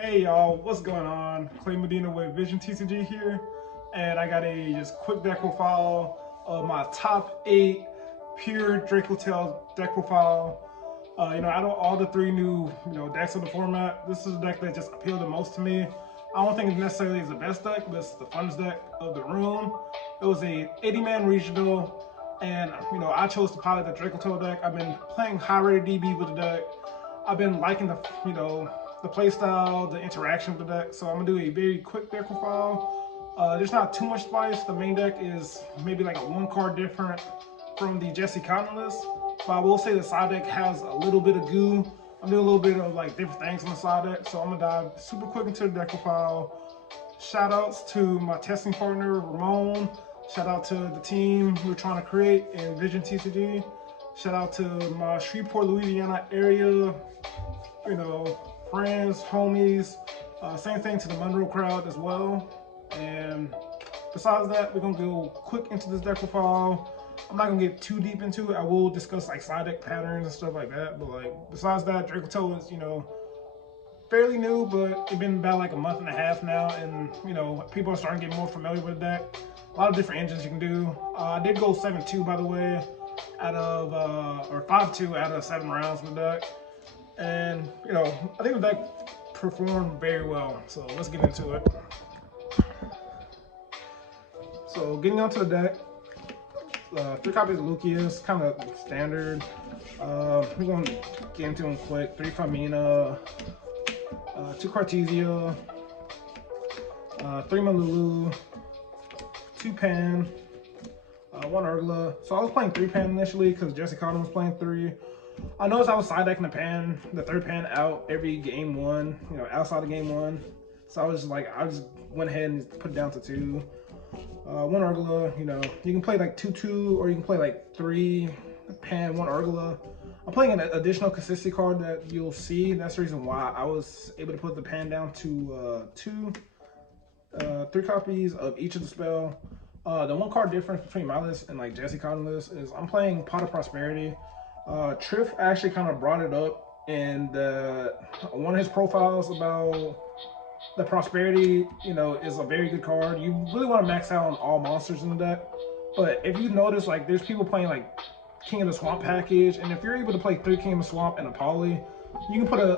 Hey y'all, what's going on? Clay Medina with Vision TCG here, and I got a just quick deck profile of my top 8 pure Dracotail deck profile. Out of all the 3 new decks of the format, this is the deck that just appealed the most to me. I don't think it necessarily is the best deck, but it's the funnest deck of the room. It was a 80-man regional, and I chose to pilot the Dracotail deck. I've been playing high-rated DB with the deck. I've been liking the playstyle, the interaction with the deck. So I'm gonna do a very quick deck profile. There's not too much spice. The main deck is maybe like a 1 card different from the Jesse Cotton list. But I will say the side deck has a little bit of goo. I'm doing a little bit of like different things on the side deck. So I'm gonna dive super quick into the deck profile. Shout outs to my testing partner, Ramon. Shout out to the team we're trying to create in Vision TCG. Shout out to my Shreveport, Louisiana area, friends, homies. Same thing to the Monroe crowd as well. And besides that, we're gonna go quick into this deck profile. I'm not gonna get too deep into it. I will discuss like side deck patterns and stuff like that. But like besides that, Dracotail is fairly new, but it's been about like a month and a half now, and people are starting to get more familiar with the deck. A lot of different engines you can do. I did go 7-2 by the way, out of or 5-2 out of 7 rounds with the deck. And I think the deck performed very well. So let's get into it. So getting onto the deck, 3 copies of Lucius, kind of standard. We're gonna get into them quick. 3 Famina, 2 Cartesia, 3 Malulu, 2 Pan, 1 Urgla. So I was playing 3 Pan initially because Jesse Cotton was playing 3. I noticed I was side decking the Pan, the 3rd Pan out every game 1, outside of game 1. So I just went ahead and put it down to 2. 1 Urgla, you can play like 2-2 or you can play like 3 Pan, 1 Urgla. I'm playing an additional consistency card that you'll see. That's the reason why I was able to put the Pan down to 2. 3 copies of each of the spell. The 1 card difference between my list and like Jesse Cotton list is I'm playing Pot of Prosperity. Triff actually kind of brought it up in one of his profiles about the Prosperity, is a very good card. You really want to max out on all monsters in the deck. But if you notice, like, there's people playing like King of the Swamp package, and if you're able to play 3 King of the Swamp and a Poly, you can put a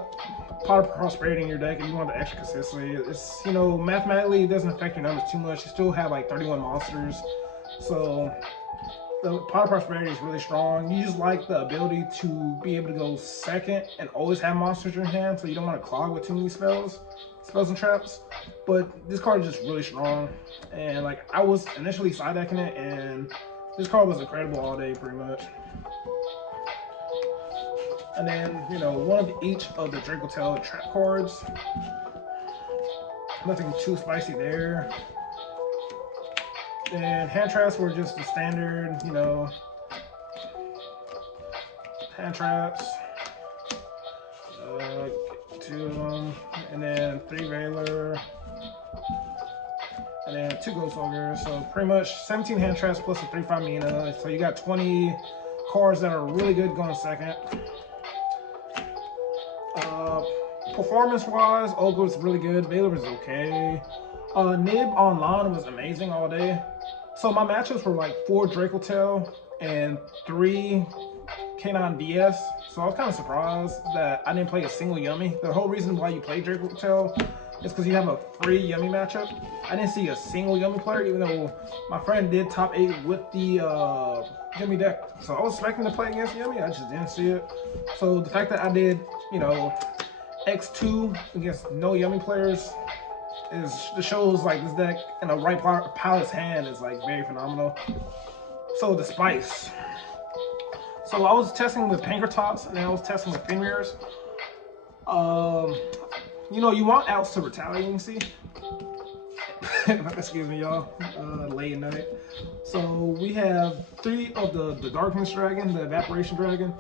Pot of Prosperity in your deck if you want the extra consistency. It's, mathematically it doesn't affect your numbers too much. You still have like 31 monsters. So the Pot of Prosperity is really strong. You just like the ability to be able to go second and always have monsters in your hand, so you don't want to clog with too many spells and traps. But this card is just really strong. And like I was initially side decking it, and this card was incredible all day pretty much. And then, one of each of the Dracotail trap cards. Nothing too spicy there. And hand traps were just the standard, hand traps. 2 of them, and then 3 Veiler, and then 2 Ghost Ogres. So pretty much 17 hand traps plus a 3 Famina. So you got 20 cards that are really good going second. Performance-wise, Ogre was really good. Veiler was okay. Nib online was amazing all day. So my matchups were like 4 Dracotail and 3 K9 DS. So I was kind of surprised that I didn't play a single Yummy. The whole reason why you play Dracotail is because you have a free Yummy matchup. I didn't see a single Yummy player, even though my friend did top 8 with the Yummy deck. So I was expecting to play against Yummy, I just didn't see it. So the fact that I did, X2 against no Yummy players just shows like this deck in a right pilot's hand is like very phenomenal. So the spice. So I was testing with Pankratops and then I was testing with Fenrir's. You want outs to retaliate, you see. Excuse me, y'all. Late at night. So we have 3 of the Darkness Dragon, the Evaporation Dragon.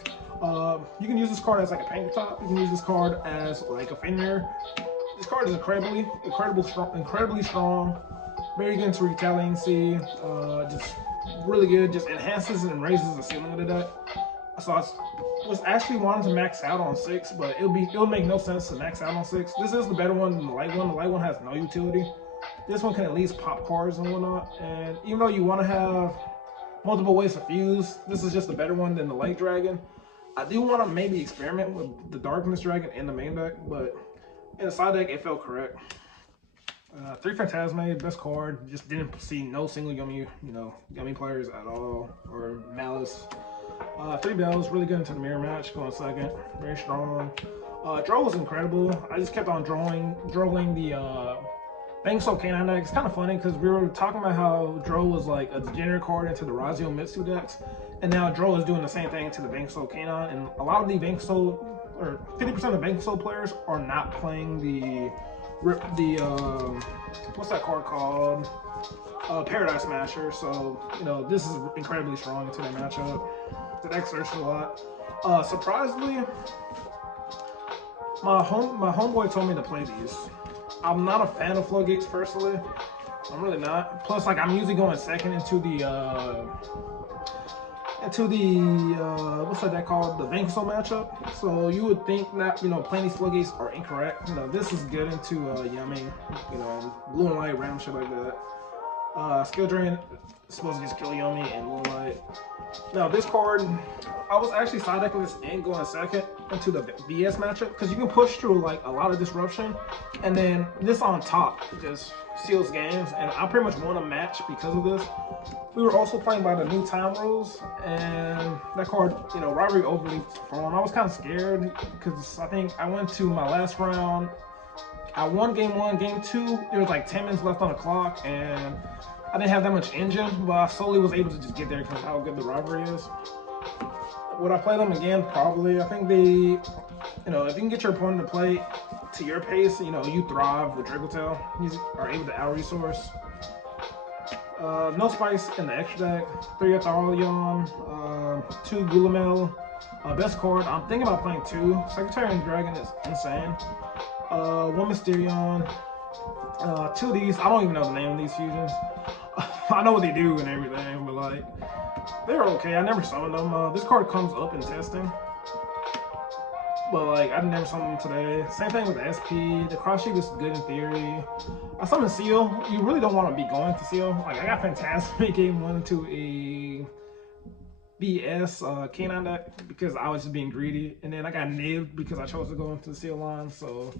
You can use this card as like a Pankratops. You can use this card as like a Fenrir. This card is incredibly strong. Very good into retaliancy. Just really good. Just enhances and raises the ceiling of the deck. So I was actually wanting to max out on 6, but it'll make no sense to max out on 6. This is the better one than the light one. The light one has no utility. This one can at least pop cards and whatnot. And even though you want to have multiple ways to fuse, this is just a better one than the light dragon. I do want to maybe experiment with the darkness dragon in the main deck, but in the side deck it felt correct. 3 Phantasme, best card. Just didn't see no single Yummy players at all, or Malice. 3 bells, really good into the mirror match, going second, very strong. Draw was incredible. I just kept on drawing the Bangso Canine deck. It's kind of funny because we were talking about how Dro was like a degenerate card into the Razio Mitsu decks, and now Dro is doing the same thing to the Bangso Canine, and a lot of the Bangso, or 50% of Bangso players are not playing the what's that card called? Paradise Smasher. So, this is incredibly strong into their matchup. The deck searched a lot. Surprisingly, my homeboy told me to play these. I'm not a fan of floodgates personally. I'm really not. Plus, like, I'm usually going second into the what's that called? The Bangso matchup. So you would think that, playing these floodgates are incorrect. This is good into Yummy, Blue and White, random shit like that. Skill Drain is supposed to just kill Yummy and Blue and White. Now this card, I was actually side decking this and going second into the VS matchup because you can push through like a lot of disruption, and then this on top just seals games, and I pretty much won a match because of this. We were also playing by the new time rules, and that card, Rivalry Overly Thrown. I was kind of scared because I think I went to my last round. I won game 1, game 2. There was like 10 minutes left on the clock, and I didn't have that much engine, but I slowly was able to just get there because of how good the rivalry is. Would I play them again? Probably. I think they, if you can get your opponent to play to your pace, you thrive with Dracotail. You are able to out-resource. No spice in the extra deck. 3 Athalion, 2 Gulamel. Best card, I'm thinking about playing 2. Secretarian Dragon is insane. 1 Mysterion. 2 of these, I don't even know the name of these fusions. I know what they do and everything, but like, they're okay. I never summoned them. This card comes up in testing, but like, I never summoned them today. Same thing with the SP. The cross sheet is good in theory. I summoned Seal. You really don't want to be going to Seal. Like, I got Phantasmic game 1 to a BS Canine deck because I was just being greedy, and then I got nibbed because I chose to go into the Seal line. So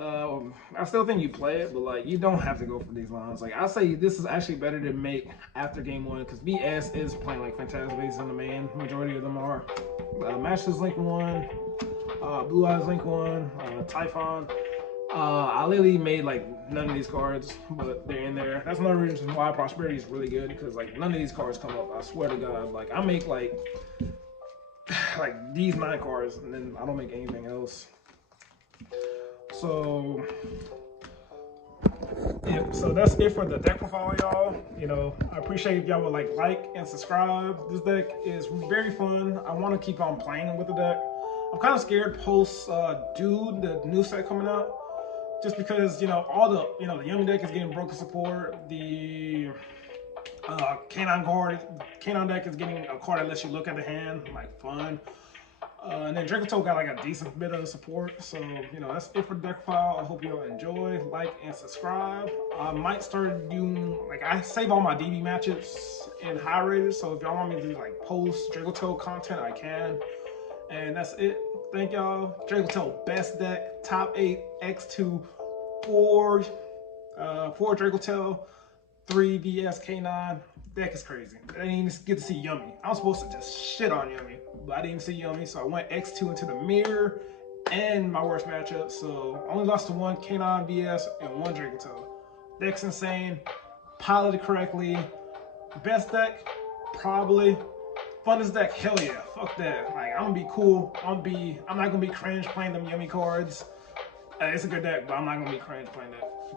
I still think you play it, but like, you don't have to go for these lines. Like, I say this is actually better to make after game 1 because BS is playing like Phantasmics in the main. Majority of them are. Masters Link 1, Blue Eyes Link 1, Typhon. I literally made like none of these cards, but they're in there. That's another reason why Prosperity is really good, because like none of these cards come up. I swear to God, like I make like these 9 cards, and then I don't make anything else. So yeah, so that's it for the deck profile, y'all. I appreciate if y'all would like and subscribe. This deck is very fun. I want to keep on playing with the deck. I'm kind of scared post the new set coming out, just because all the the Yummy deck is getting broken support. The Canine deck is getting a card that lets you look at the hand, like fun. And then Dracotail got like a decent bit of support. So, that's it for the deck file. I hope y'all enjoy, like, and subscribe. I might start doing, like, I save all my DB matches in high rated. So if y'all want me to do like post Dracotail content, I can. And that's it. Thank y'all. Dracotail best deck, top 8, X2, 4 Dracotail, 3 VS K9. Deck is crazy. I didn't even get to see Yummy. I was supposed to just shit on Yummy, but I didn't see Yummy, so I went X2 into the mirror and my worst matchup. So I only lost to 1 K9 VS and 1 Dracotail. Deck's insane. Piloted correctly. Best deck, probably. Funnest deck, hell yeah. Fuck that. Like, I'm gonna be cool. I'm not gonna be cringe playing them Yummy cards. It's a good deck, but I'm not gonna be cringe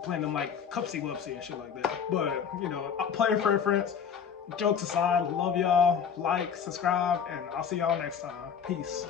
playing them like Cupsy Wupsy and shit like that. But player preference. Jokes aside, love y'all. Like, subscribe, and I'll see y'all next time. Peace.